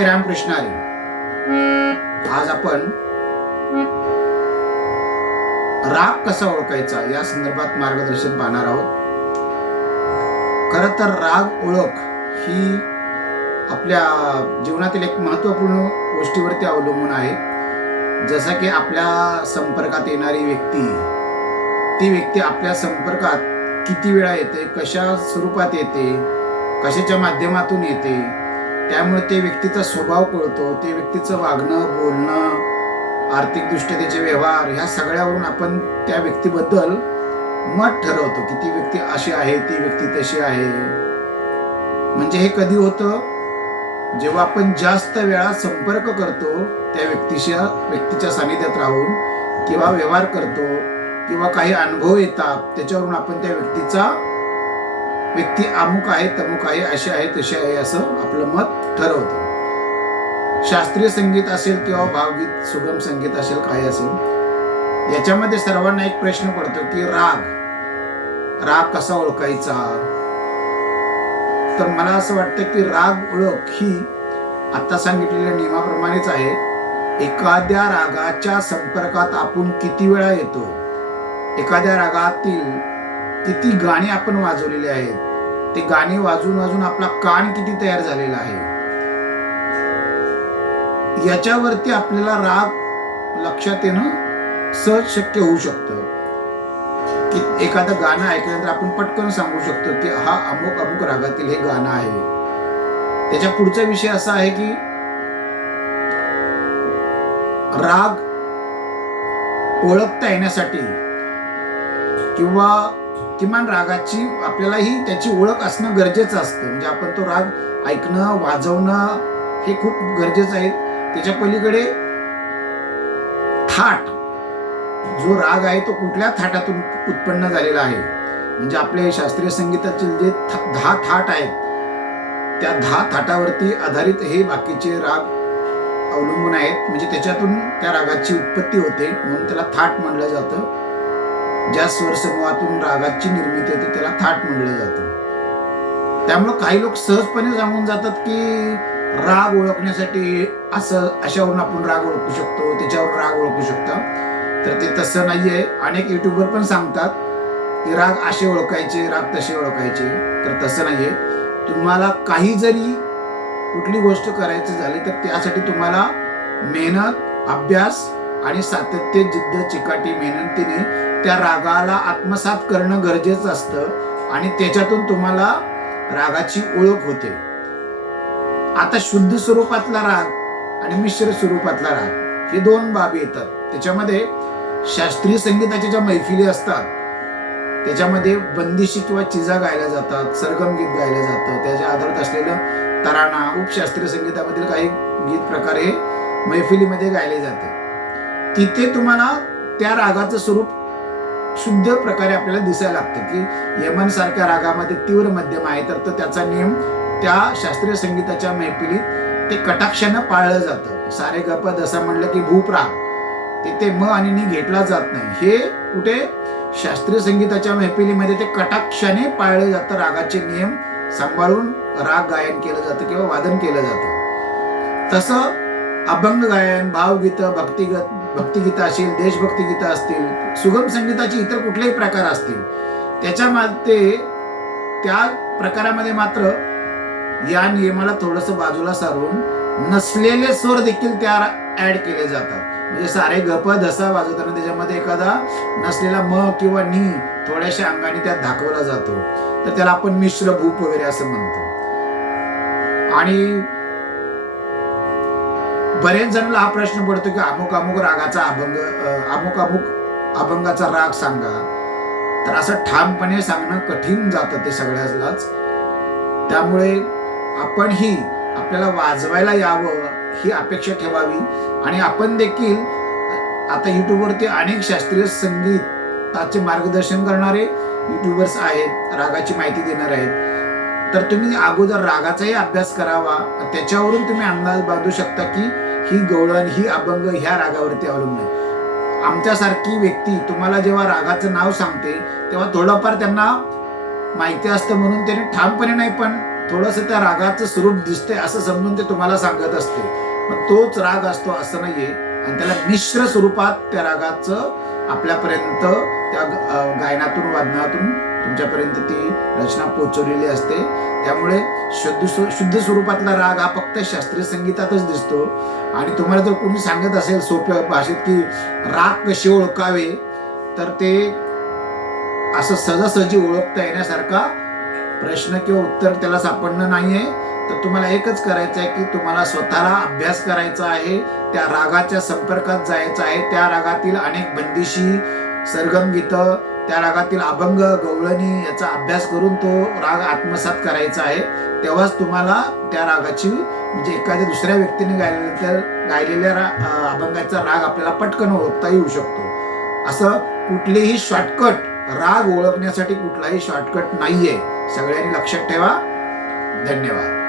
जय रामकृष्ण हरी आज आपण राग कसा ओळखायचा या संदर्भात मार्गदर्शन पाहणार आहोत. खर तर राग ओळख ही आपल्या जीवनातील एक महत्त्वपूर्ण गोष्टीवरती अवलंबून आहे. जसं की आपल्या संपर्कात येणारी व्यक्ती ती व्यक्ती आपल्या संपर्कात किती वेळा येते कशा स्वरूपात येते कशाच्या माध्यमातून येते त्यामुळे ते व्यक्तीचा स्वभाव कळतो ते व्यक्तीचं वागणं बोलणं आर्थिकदृष्ट्या त्याचे व्यवहार ह्या सगळ्यावरून आपण त्या व्यक्तीबद्दल मत ठरवतो की ती व्यक्ती अशी आहे ती व्यक्ती तशी आहे. म्हणजे हे कधी होतं? जेव्हा आपण जास्त वेळा संपर्क करतो त्या व्यक्तीच्या व्यक्तीच्या सानिध्यात राहून किंवा व्यवहार करतो किंवा काही अनुभव येतात त्याच्यावरून आपण त्या व्यक्तीचा व्यक्ती अमुक आहे तमुक आहे अशी आहे तशी आहे असं आपलं मत ठरवतं. शास्त्रीय संगीत असेल किंवा भावगीत सुगम संगीत असेल काय असेल याच्यामध्ये सर्वांना एक प्रश्न पडतो की राग राग कसा ओळखायचा? तर मला असं वाटतं की राग ओळख ही आता सांगितलेल्या नियमाप्रमाणेच आहे. एखाद्या रागाच्या संपर्कात आपण किती वेळा येतो? एखाद्या रागातील किती गाणी आपण वाजवलेली आहेत. ते गाणी वाजून वाजून आपला कान किती तयार झालेला आहे. याच्यावरती आपल्याला राग लक्षात येणं सहज शक्य होऊ शकतं. की एखादं गाणं ऐकल्यानंतर आपण पटकन सांगू शकतो की हा अमुक अमुक रागातील हे गाणं आहे. त्याच्या पुढचा विषय असा आहे की राग ओळखता येण्यासाठी किंवा किमान रागाची आपल्यालाही त्याची ओळख असणं गरजेचं असतं. म्हणजे आपण तो राग ऐकणं वाजवणं हे खूप गरजेचं आहे. त्याच्या पलीकडे थाट जो राग आहे तो कुठल्या थाटातून उत्पन्न झालेला आहे? म्हणजे आपले शास्त्रीय संगीताचे जे दहा थाट आहेत त्या दहा थाटावरती आधारित हे बाकीचे राग अवलंबून आहेत. म्हणजे त्याच्यातून त्या रागाची उत्पत्ती होते म्हणून त्याला थाट म्हणलं जातं. ज्या स्वर समूहातून रागाची निर्मिती होते त्याला थाट म्हणलं जातं. त्यामुळं काही लोक सहजपणे सांगून जातात की राग ओळखण्यासाठी असं अशावरून आपण राग ओळखू शकतो त्याच्यावर राग ओळखू शकतो. तर ते तसं नाहीये. अनेक युट्यूबर पण सांगतात की राग असे ओळखायचे राग तसे ओळखायचे. तर तसं नाहीये. तुम्हाला काही जरी कुठली गोष्ट करायची झाली तर त्यासाठी तुम्हाला मेहनत अभ्यास आणि सातत्य जिद्द चिकाटी मेहनतीने त्या रागाला आत्मसात करणं गरजेचं असतं आणि त्याच्यातून तुम्हाला रागाची ओळख होते. आता शुद्ध स्वरूपातला राग आणि मिश्र स्वरूपातला राग हे दोन बाबी येतात. त्याच्यामध्ये शास्त्रीय संगीताच्या ज्या मैफिली असतात त्याच्यामध्ये बंदिशी किंवा चिजा गायल्या जातात सरगम गीत गायलं जातं. त्याच्या आधारित असलेलं तराणा उपशास्त्रीय संगीतामधील काही गीत प्रकार हे मैफिलीमध्ये गायले जाते. तिथे तुम्हाला त्या रागाचं स्वरूप शुद्ध प्रकारे आपल्याला दिसायला लागतं की यमन सारख्या रागामध्ये तीव्र मध्यम आहे. तर तो त्याचा नियम त्या शास्त्रीय संगीताच्या मैफिलीत ते कटाक्षानं पाळलं जातं. सारे गप दसा म्हणलं की भूपराग तिथे म आणि नी घेतला जात नाही. हे कुठे? शास्त्रीय संगीताच्या मैफिलीमध्ये ते कटाक्षाने पाळलं जातं. रागाचे नियम सांभाळून राग गायन केलं जातं किंवा वादन केलं जातं. तसं अभंग गायन भावगीत भक्तिगत भक्तिगीतं असतील देशभक्ती गीतं असतील सुगम संगीताचे इतर कुठलेही प्रकार असतील त्याच्यामध्ये त्या प्रकारामध्ये मात्र या नियमाला थोडस बाजूला सारून नसलेले स्वर देखील त्या ऍड केले जातात. म्हणजे सारे गप धसा वाजवताना त्याच्यामध्ये एखादा नसलेला म किंवा नी थोड्याशा अंगाने त्यात दाखवला जातो. तर त्याला आपण मिश्र भूप वगैरे असं म्हणतो. आणि बरेच जणांना हा प्रश्न पडतो की अमुक अमुक रागाचा अभंग अमुक अमुक अभंगाचा राग सांगा. तर असं ठामपणे सांगणं कठीण जातं ते सगळ्यालाच. त्यामुळे आपण ही आपल्याला वाजवायला यावं ही अपेक्षा ठेवावी. आणि आपण देखील आता युट्यूबवरती अनेक शास्त्रीय संगीताचे मार्गदर्शन करणारे युट्यूबर्स आहेत रागाची माहिती देणार आहेत. तर तुम्ही अगोदर रागाचाही अभ्यास करावा. त्याच्यावरून तुम्ही अंदाज बांधू शकता की ही गवळण ही अभंग ह्या रागावरती अवलंबून आहे. आमच्यासारखी व्यक्ती तुम्हाला जेव्हा रागाचं नाव सांगते तेव्हा थोडंफार त्यांना माहिती असतं म्हणून त्यांनी ठामपणे नाही पण थोडंसं त्या रागाचं स्वरूप दिसतंय असं समजून ते तुम्हाला सांगत असते. पण तोच राग असतो असं नाहीये. आणि त्याला मिश्र स्वरूपात त्या रागाचं आपल्यापर्यंत त्या गायनातून वादनातून तुमच्यापर्यंत ती रचना पोचवलेली असते. त्यामुळे शुद्ध शुद्ध स्वरूपातला राग हा फक्त शास्त्रीय संगीतातच दिसतो. आणि तुम्हाला जर कोणी सांगत असेल सोप्या भाषेत की राग कसे ओळखावे तर ते असं सहजासहजी ओळखता येण्यासारखा प्रश्न किंवा उत्तर त्याला सापडणं नाहीये. तर तुम्हाला एकच करायचं आहे की तुम्हाला स्वतःला अभ्यास करायचा आहे त्या रागाच्या संपर्कात जायचं आहे. त्या रागातील अनेक बंदिशी सरगम गीतं त्या रागातील अभंग गवळणी याचा अभ्यास करून तो राग आत्मसात करायचा आहे. तेव्हाच तुम्हाला त्या रागाची म्हणजे एखाद्या दुसऱ्या व्यक्तीने गायलेल्या गायलेल्या रा- अभंगाचा राग आपल्याला पटकन ओळखता येऊ शकतो. असं कुठलेही शॉर्टकट राग ओळखण्यासाठी कुठलाही शॉर्टकट नाहीये. सगळ्यांनी लक्षात ठेवा. धन्यवाद.